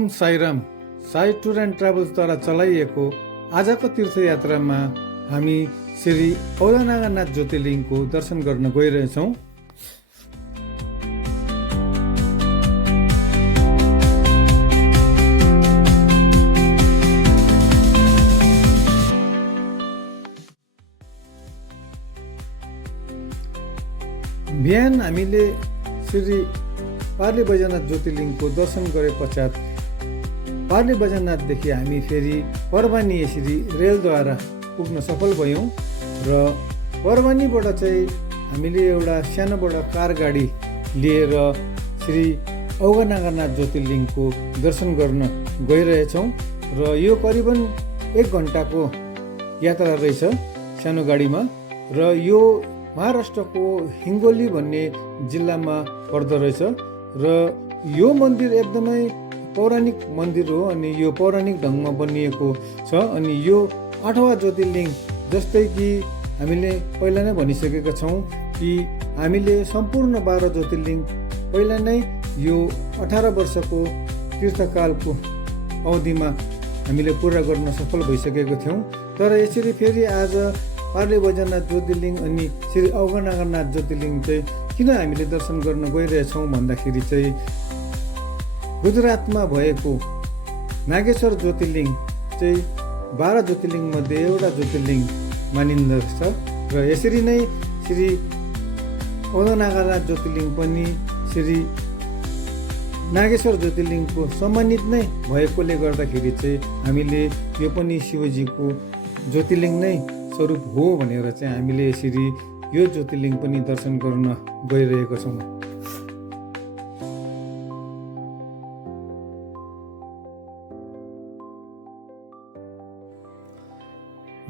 Om Sairam Sai tour and ट्राभल्सद्वारा चलाइएको आजको तीर्थयात्रामा हामी श्री औलानागनाथ ज्योतिर्लिङ्गको दर्शन गर्न गइरहेछौँ। बिहान हामीले श्री पार्ले बैजनाथ ज्योतिर्लिङ्गको दर्शन गरे पश्चात पार्ले बैजनाथदेखि हामी फेरि परवानी यसरी रेलद्वारा पुग्न सफल भयौँ र परवानीबाट चाहिँ हामीले एउटा सानोबाट कार गाडी लिएर श्री औलानागनाथ ज्योतिर्लिङ्गको दर्शन गर्न गइरहेछौँ र यो करिबन 1 घन्टाको यात्रा रहेछ सानो गाडीमा र यो महाराष्ट्रको हिङ्गोली भन्ने जिल्लामा पर्दो रहेछ र यो मन्दिर एकदमै पौराणिक मन्दिर हो अनि यो पौराणिक ढङ्गमा बनिएको छ। अनि यो 8वां ज्योतिर्लिङ्ग जस्तै कि हामीले पहिला नै भनिसकेका छौँ कि हामीले सम्पूर्ण 12 ज्योतिर्लिङ्ग पहिला नै यो 18 वर्षको तीर्थकालको अवधिमा हामीले पुरा गर्न सफल भइसकेको थियौँ। तर यसरी फेरि आज पार्ले बैजनाथ ज्योतिर्लिङ्ग अनि श्री औलानागनाथ ज्योतिर्लिङ्ग चाहिँ किन हामीले दर्शन गर्न गइरहेछौँ भन्दाखेरि चाहिँ गुजरातमा भएको नागेश्वर ज्योतिर्लिङ्ग चाहिँ 12 ज्योतिर्लिङ्गमध्ये एउटा ज्योतिर्लिङ्ग मानिन्दछ र यसरी नै श्री औलानागनाथ ज्योतिर्लिङ्ग पनि श्री नागेश्वर ज्योतिर्लिङ्गको सम्मानित नै भएकोले गर्दाखेरि चाहिँ हामीले यो पनि शिवजीको ज्योतिर्लिङ्ग नै स्वरूप हो भनेर चाहिँ हामीले यसरी यो ज्योतिर्लिङ्ग पनि दर्शन गर्न गइरहेका छौँ।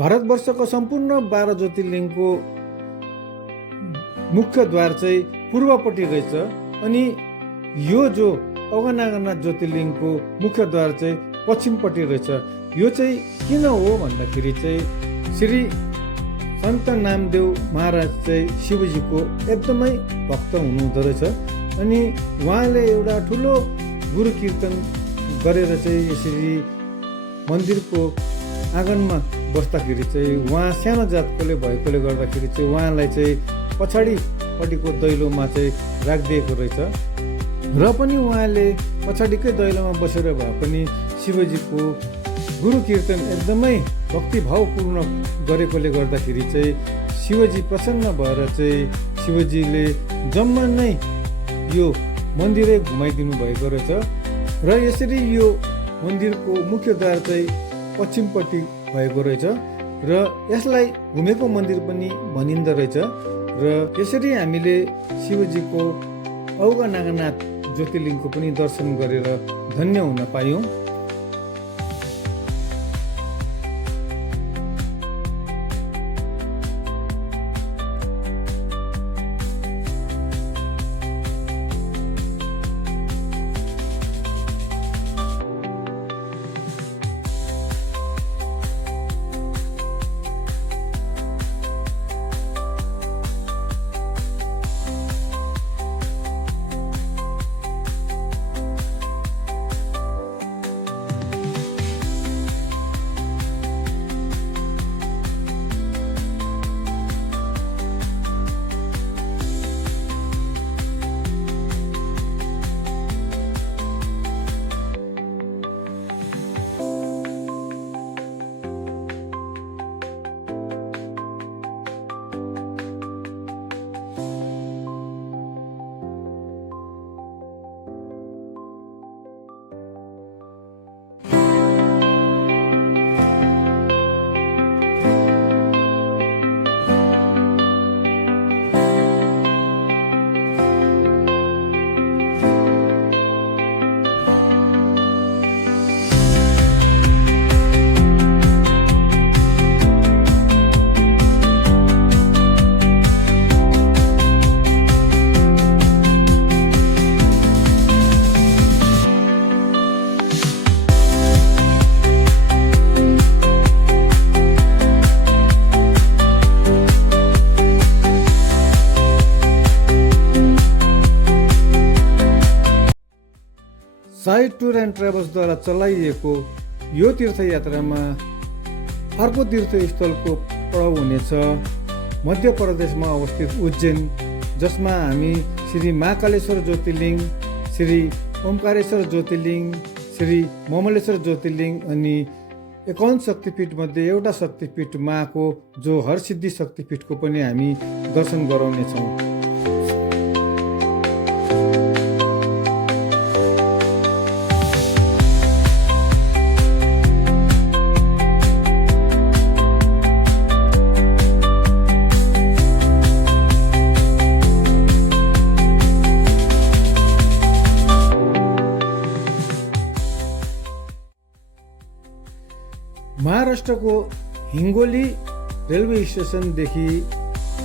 भारतवर्षको सम्पूर्ण 12 ज्योतिर्लिङ्गको मुख्य द्वार चाहिँ पूर्वपट्टि रहेछ अनि यो जो औलानागनाथ ज्योतिर्लिङ्गको मुख्य द्वार चाहिँ पश्चिमपट्टि रहेछ। यो चाहिँ किन हो भन्दाखेरि चाहिँ श्री सन्त नामदेव महाराज चाहिँ शिवजीको एकदमै भक्त हुनुहुँदो रहेछ अनि उहाँले एउटा ठुलो गुरु कीर्तन गरेर चाहिँ यसरी मन्दिरको आँगनमा बस्दाखेरि चाहिँ उहाँ सानो जातकोले भएकोले गर्दाखेरि चाहिँ उहाँलाई चाहिँ पछाडिपट्टिको दैलोमा चाहिँ राखिदिएको रहेछ र पनि उहाँले पछाडिकै दैलोमा बसेर भए पनि शिवजीको गुरु कीर्तन एकदमै भक्तिभावपूर्ण गरेकोले गर्दाखेरि चाहिँ शिवजी प्रसन्न भएर चाहिँ शिवजीले जम्मा नै यो मन्दिरै घुमाइदिनु भएको रहेछ र यसरी यो मन्दिरको मुख्य द्वार चाहिँ पश्चिमपट्टि भएको रहेछ र यसलाई घुमेको मन्दिर पनि भनिँदो रहेछ र यसरी हामीले शिवजीको औलानागनाथ ज्योतिर्लिङ्गको पनि दर्शन गरेर धन्य हुन पायौँ। साई टुर एन्ड ट्राभल्सद्वारा चलाइएको यो तीर्थयात्रामा अर्को तीर्थस्थलको पडाउ हुनेछ मध्य प्रदेशमा अवस्थित उज्जैन, जसमा हामी श्री महाकालेश्वर ज्योतिर्लिङ्ग, श्री ओमकारेश्वर ज्योतिर्लिङ्ग, श्री ममलेश्वर ज्योतिर्लिङ्ग अनि 51 शक्तिपीठ मध्ये एउटा शक्तिपीठ माको जो हरसिद्धि शक्तिपीठको पनि हामी दर्शन गराउनेछौँ। महाराष्ट्रको हिङ्गोली रेलवे स्टेसनदेखि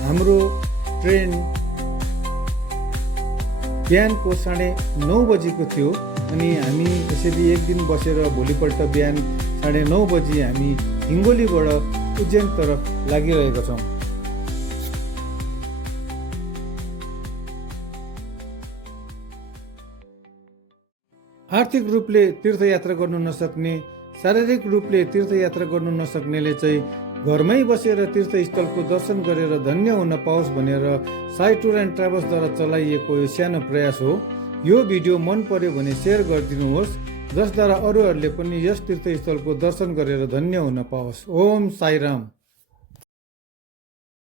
हाम्रो ट्रेन बिहानको 9:30 बजीको थियो अनि हामी यसरी एक दिन बसेर भोलिपल्ट बिहान 9:30 बजी हामी हिङ्गोलीबाट उज्जैन तरफ लागिरहेका छौँ। आर्थिक रूपले तीर्थयात्रा गर्नु नसक्ने, शारीरिक रूपले तीर्थयात्रा गर्नु नसक्नेले चाहिँ घरमै बसेर तीर्थस्थलको दर्शन गरेर धन्य हुन पाओस् भनेर साई टुर एन्ड ट्राभल्सद्वारा चलाइएको यो सानो प्रयास हो। यो भिडियो मन पर्यो भने सेयर गरिदिनुहोस्, जसद्वारा अरूहरूले पनि यस तीर्थस्थलको दर्शन गरेर धन्य हुन पाओस्। ओम साईराम।